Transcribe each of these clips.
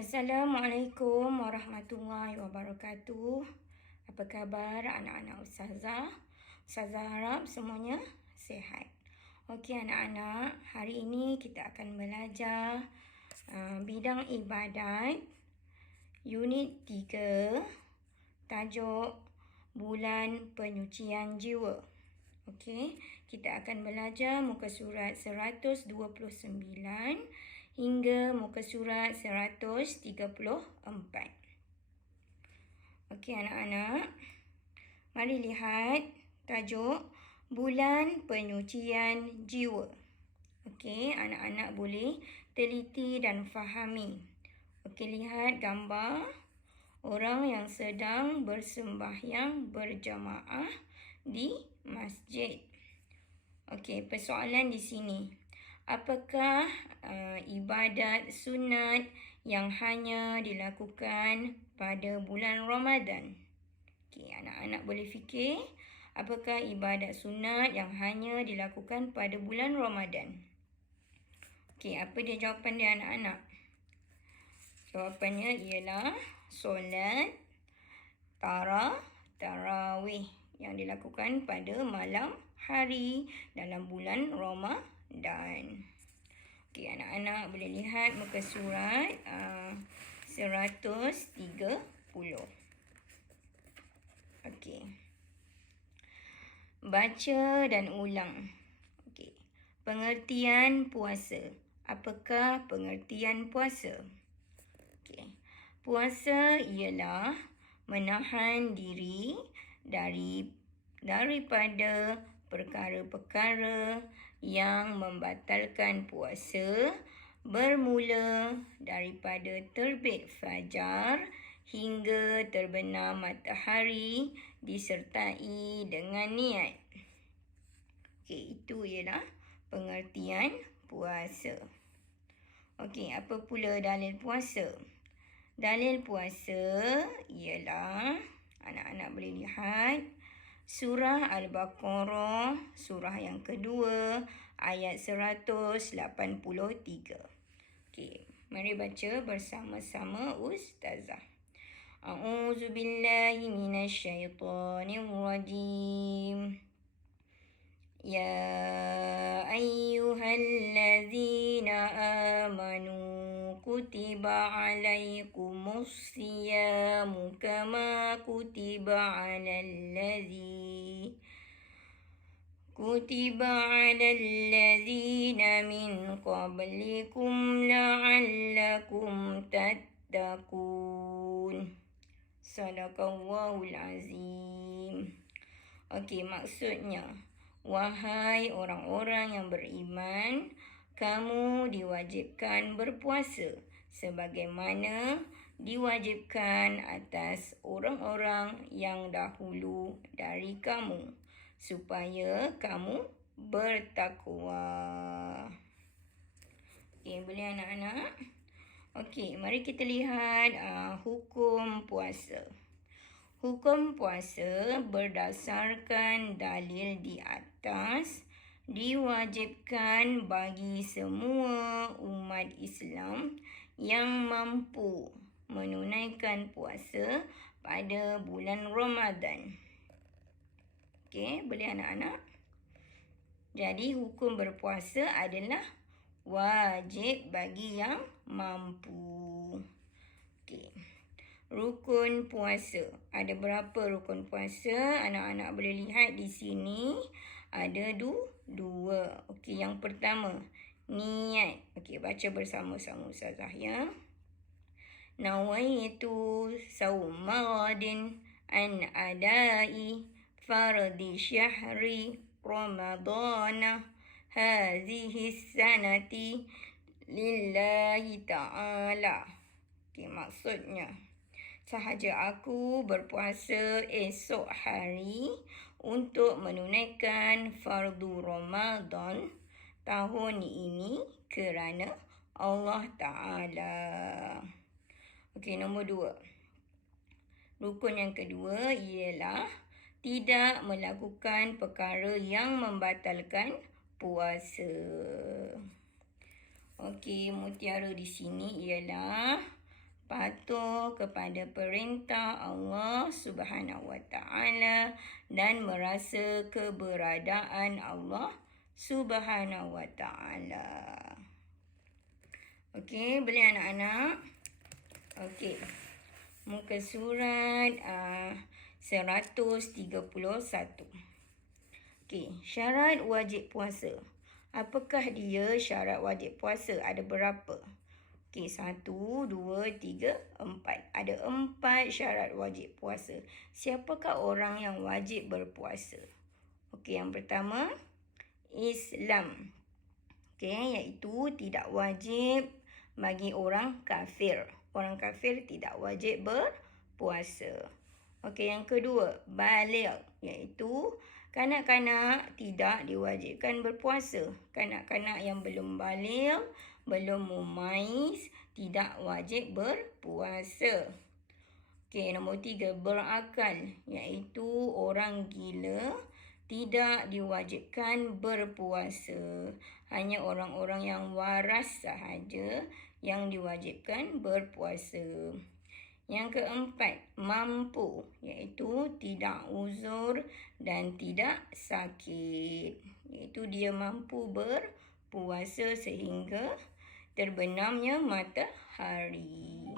Assalamualaikum warahmatullahi wabarakatuh. Apa khabar anak-anak Ustazah? Ustazah harap semuanya sihat. Okey anak-anak, hari ini kita akan belajar bidang ibadat unit 3, tajuk Bulan Penyucian Jiwa. Okey, kita akan belajar muka surat 129 hingga muka surat 134. Okey anak-anak, mari lihat tajuk Bulan Penyucian Jiwa. Okey, anak-anak boleh teliti dan fahami. Okey, lihat gambar orang yang sedang bersembahyang berjamaah di masjid. Okey, persoalan di sini. Apakah ibadat sunat yang hanya dilakukan pada bulan Ramadan? Okey, anak-anak boleh fikir, apakah ibadat sunat yang hanya dilakukan pada bulan Ramadan? Okey, apa dia jawapan dia anak-anak? Jawapannya ialah solat tarawih yang dilakukan pada malam hari dalam bulan Ramadan. Okey, anak-anak boleh lihat muka surat 130. Okey. Baca dan ulang. Okey. Pengertian puasa. Apakah pengertian puasa? Okey. Puasa ialah menahan diri daripada perkara-perkara yang membatalkan puasa bermula daripada terbit fajar hingga terbenam matahari disertai dengan niat. Okey, itu ialah pengertian puasa. Okey, apa pula dalil puasa? Dalil puasa ialah, anak-anak boleh lihat, surah Al-Baqarah, surah yang kedua, ayat 183. Okey, mari baca bersama-sama Ustazah. A'udzubillahi minasyaitonirrajim. Ya ayyuhallazina amanu kutiba alaikumus siyamu kama kutiba alallazina min qablikum la'allakum tattaqun. Sadaqallahul azim. Okey, maksudnya, wahai orang-orang yang beriman, kamu diwajibkan berpuasa sebagaimana diwajibkan atas orang-orang yang dahulu dari kamu, supaya kamu bertakwa. Okey, boleh anak-anak? Okey, mari kita lihat hukum puasa. Hukum puasa berdasarkan dalil di atas diwajibkan bagi semua umat Islam yang mampu menunaikan puasa pada bulan Ramadan. Okey, boleh anak-anak? Jadi hukum berpuasa adalah wajib bagi yang mampu. Okey. Rukun puasa. Ada berapa rukun puasa? Anak-anak boleh lihat di sini. Ada dua. Okey, yang pertama, niat. Okey, baca bersama-sama Ustazah ya. Nawaitu sawma ghadin an adai fardi syahri Ramadana hadhihi sanati lillahi ta'ala. Okey, maksudnya, sahaja aku berpuasa esok hari untuk menunaikan fardu Ramadan tahun ini kerana Allah Ta'ala. Okey, nombor 2. Rukun yang kedua ialah tidak melakukan perkara yang membatalkan puasa. Okey, mutiara di sini ialah patuh kepada perintah Allah Subhanahu Wa Taala dan merasa keberadaan Allah Subhanahu Wa Taala. Okey, boleh anak-anak? Okey. Muka surat 131. Okey, syarat wajib puasa. Apakah dia syarat wajib puasa? Ada berapa? Okey, 1, 2, 3, 4. Ada 4 syarat wajib puasa. Siapakah orang yang wajib berpuasa? Okey, yang pertama, Islam. Okey, iaitu tidak wajib bagi orang kafir. Orang kafir tidak wajib berpuasa. Okey, yang kedua, baligh, iaitu kanak-kanak tidak diwajibkan berpuasa. Kanak-kanak yang belum baligh, belum mumaiz, tidak wajib berpuasa. Okey, nombor 3, berakal, iaitu orang gila tidak diwajibkan berpuasa. Hanya orang-orang yang waras sahaja yang diwajibkan berpuasa. Yang keempat, mampu, iaitu tidak uzur dan tidak sakit. Iaitu dia mampu berpuasa sehingga terbenamnya matahari.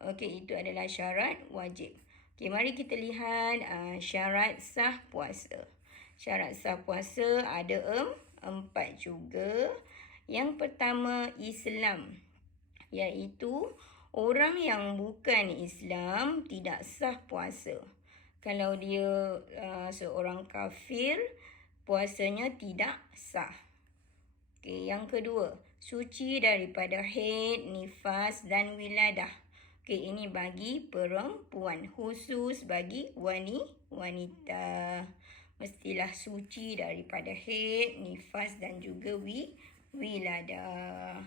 Okey, itu adalah syarat wajib. Okey, mari kita lihat syarat sah puasa. Syarat sah puasa ada 4 juga. Yang pertama, Islam, iaitu orang yang bukan Islam tidak sah puasa. Kalau dia seorang kafir, puasanya tidak sah. Okey, yang kedua, suci daripada haid, nifas dan wiladah. Okey, ini bagi perempuan, khusus bagi wanita. Mestilah suci daripada haid, nifas dan juga wiladah.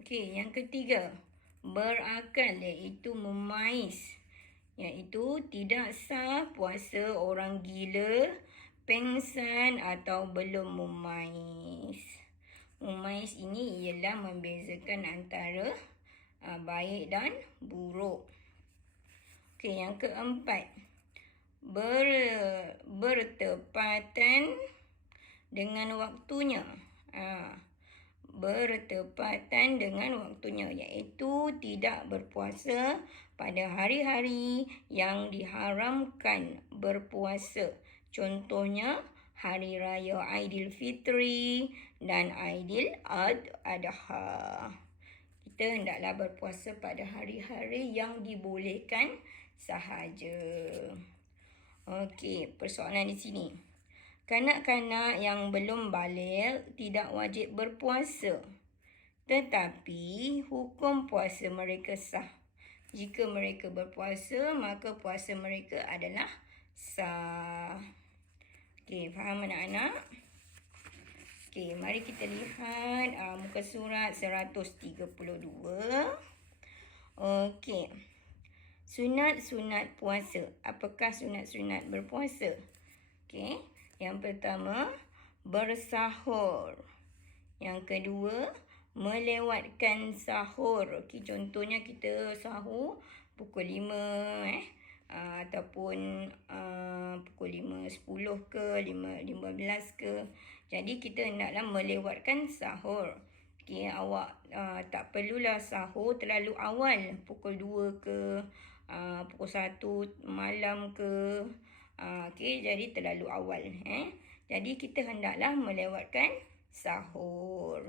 Okey, yang ketiga, berakal, iaitu memaiz. Iaitu tidak sah puasa orang gila, pengsan atau belum memaiz. Memaiz ini ialah membezakan antara baik dan buruk. Okey, yang keempat, bertepatan dengan waktunya. Bertepatan dengan waktunya, iaitu tidak berpuasa pada hari-hari yang diharamkan berpuasa. Contohnya, Hari Raya Aidilfitri dan Aidiladha. Kita hendaklah berpuasa pada hari-hari yang dibolehkan sahaja. Okey, persoalan di sini. Kanak-kanak yang belum baligh tidak wajib berpuasa. Tetapi hukum puasa mereka sah. Jika mereka berpuasa, maka puasa mereka adalah sah. Okey, faham anak-anak? Okey, mari kita lihat muka surat 132. Okey. Sunat-sunat puasa. Apakah sunat-sunat berpuasa? Okey. Yang pertama, bersahur. Yang kedua, melewatkan sahur. Okey, contohnya kita sahur pukul 5 ataupun pukul 5.10 ke 5.15 ke. Jadi kita hendaklah melewatkan sahur. Okey, awak tak perlulah sahur terlalu awal, pukul 2 ke, pukul 1 malam ke. Okey, jadi terlalu awal. Jadi kita hendaklah melewatkan sahur.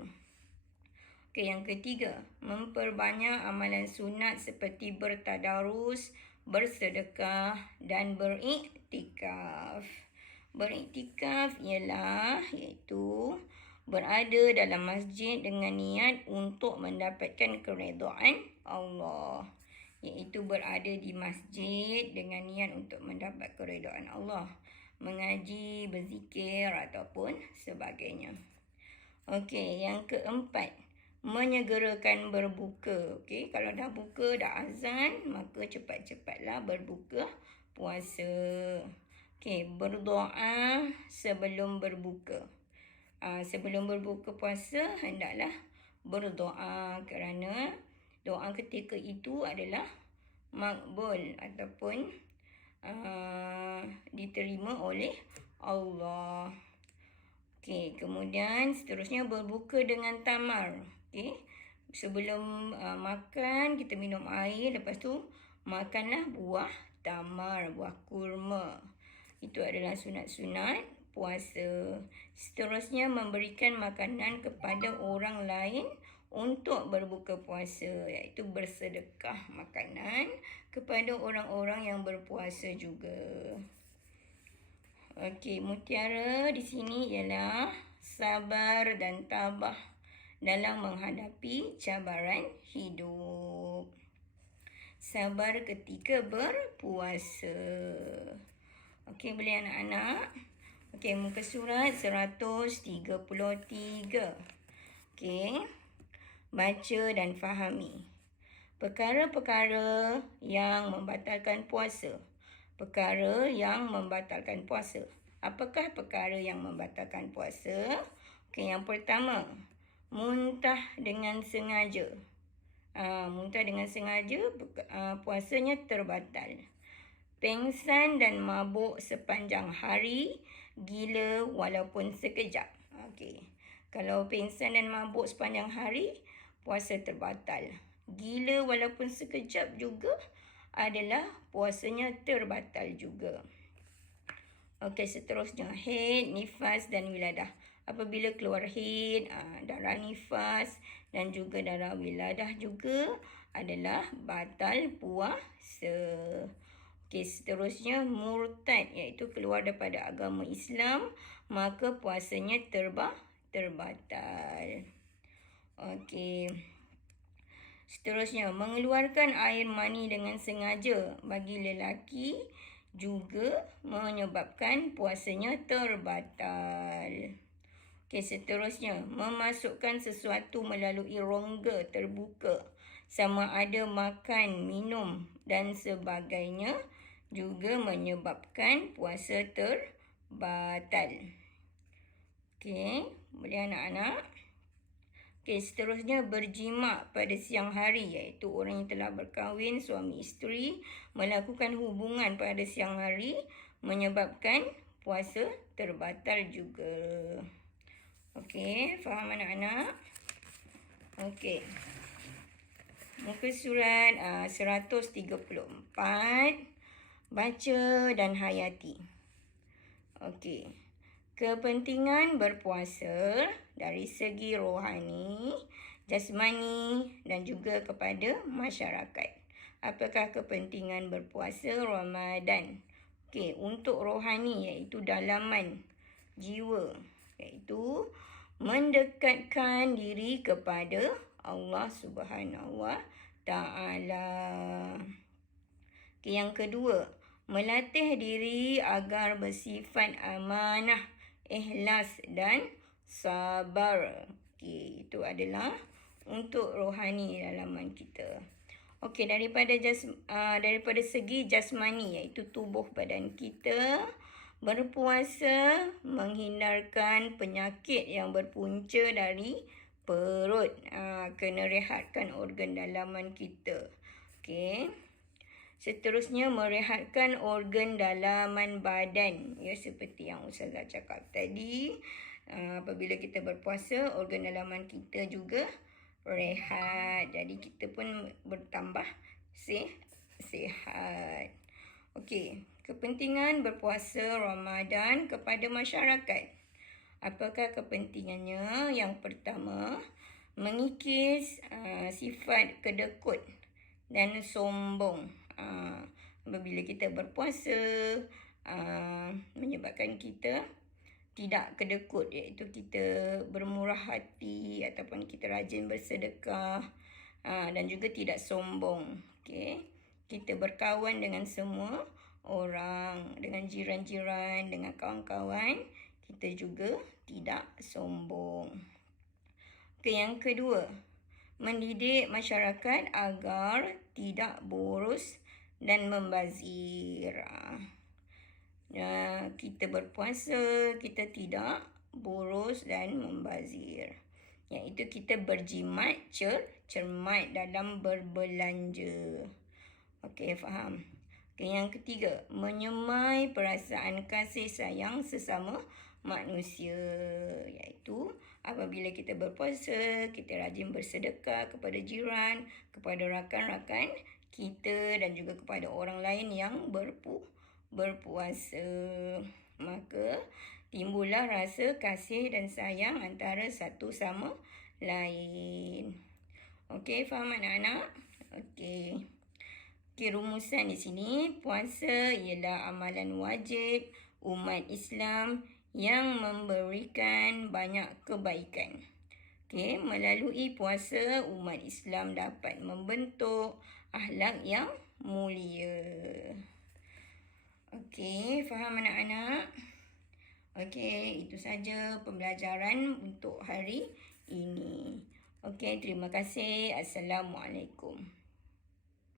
Okey, yang ketiga, memperbanyak amalan sunat seperti bertadarus, bersedekah dan beriktikaf. Beriktikaf ialah iaitu berada dalam masjid dengan niat untuk mendapatkan keredaan Allah. Iaitu berada di masjid dengan niat untuk mendapat keredaan Allah. Mengaji, berzikir ataupun sebagainya. Okey, yang keempat, menyegerakan berbuka. Okey, kalau dah buka, dah azan, maka cepat-cepatlah berbuka puasa. Okey, berdoa sebelum berbuka. Sebelum berbuka puasa, hendaklah berdoa kerana doa ketika itu adalah makbul ataupun diterima oleh Allah. Okey, kemudian seterusnya berbuka dengan tamar. Okey, sebelum makan kita minum air, lepas tu makanlah buah tamar, buah kurma. Itu adalah sunat-sunat puasa. Seterusnya memberikan makanan kepada orang lain untuk berbuka puasa, iaitu bersedekah makanan kepada orang-orang yang berpuasa juga. Okey, mutiara di sini ialah sabar dan tabah dalam menghadapi cabaran hidup. Sabar ketika berpuasa. Okey, boleh anak-anak? Okey, muka surat 133. Okey. Baca dan fahami. Perkara-perkara yang membatalkan puasa. Perkara yang membatalkan puasa. Apakah perkara yang membatalkan puasa? Okey, yang pertama, muntah dengan sengaja. Muntah dengan sengaja, puasanya terbatal. Pengsan dan mabuk sepanjang hari, gila walaupun sekejap. Okey. Kalau pengsan dan mabuk sepanjang hari, puasa terbatal. Gila walaupun sekejap juga adalah puasanya terbatal juga. Okey, seterusnya haid, nifas dan wiladah. Apabila keluar haid, darah nifas dan juga darah wiladah juga adalah batal puasa. Okey, seterusnya murtad, iaitu keluar daripada agama Islam, maka puasanya terbatal. Okey. Seterusnya, mengeluarkan air mani dengan sengaja bagi lelaki juga menyebabkan puasanya terbatal. Okey, seterusnya, memasukkan sesuatu melalui rongga terbuka, sama ada makan, minum dan sebagainya, juga menyebabkan puasa terbatal. Okey, boleh anak-anak? Okey, seterusnya berjima pada siang hari, iaitu orang yang telah berkahwin, suami isteri, melakukan hubungan pada siang hari menyebabkan puasa terbatal juga. Okey, faham anak-anak? Okey. Muka surat 134. Baca dan hayati. Okey. Kepentingan berpuasa dari segi rohani, jasmani dan juga kepada masyarakat. Apakah kepentingan berpuasa Ramadan? Okey, untuk rohani iaitu dalaman jiwa, iaitu mendekatkan diri kepada Allah Subhanahu Wa Taala. Yang kedua, melatih diri agar bersifat amanah, ikhlas dan sabar. Okey, itu adalah untuk rohani dalaman kita. Okey, daripada segi jasmani, iaitu tubuh badan kita, berpuasa menghindarkan penyakit yang berpunca dari perut. Kena rehatkan organ dalaman kita. Okey. Seterusnya, merehatkan organ dalaman badan. Ya, seperti yang Ustazah cakap tadi. Apabila kita berpuasa, organ dalaman kita juga rehat. Jadi, kita pun bertambah sihat. Okey, kepentingan berpuasa Ramadan kepada masyarakat. Apakah kepentingannya? Yang pertama, mengikis sifat kedekut dan sombong. Apabila kita berpuasa, menyebabkan kita tidak kedekut, iaitu kita bermurah hati ataupun kita rajin bersedekah, dan juga tidak sombong. Okey, kita berkawan dengan semua orang, dengan jiran-jiran, dengan kawan-kawan, kita juga tidak sombong. Okey, yang kedua, mendidik masyarakat agar tidak boros dan membazir. Kita berpuasa, kita tidak boros dan membazir. iaitu kita berjimat, cermat dalam berbelanja. Okey, faham? Okey, yang ketiga, menyemai perasaan kasih sayang sesama manusia, iaitu apabila kita berpuasa, kita rajin bersedekah kepada jiran, kepada rakan-rakan kita dan juga kepada orang lain yang berpuasa. Maka timbullah rasa kasih dan sayang antara satu sama lain. Okey, faham anak-anak? Okey. Okey, rumusan di sini, puasa ialah amalan wajib umat Islam yang memberikan banyak kebaikan. Okey, melalui puasa umat Islam dapat membentuk akhlak yang mulia. Okey, faham anak-anak? Okey, itu saja pembelajaran untuk hari ini. Okey, terima kasih. Assalamualaikum.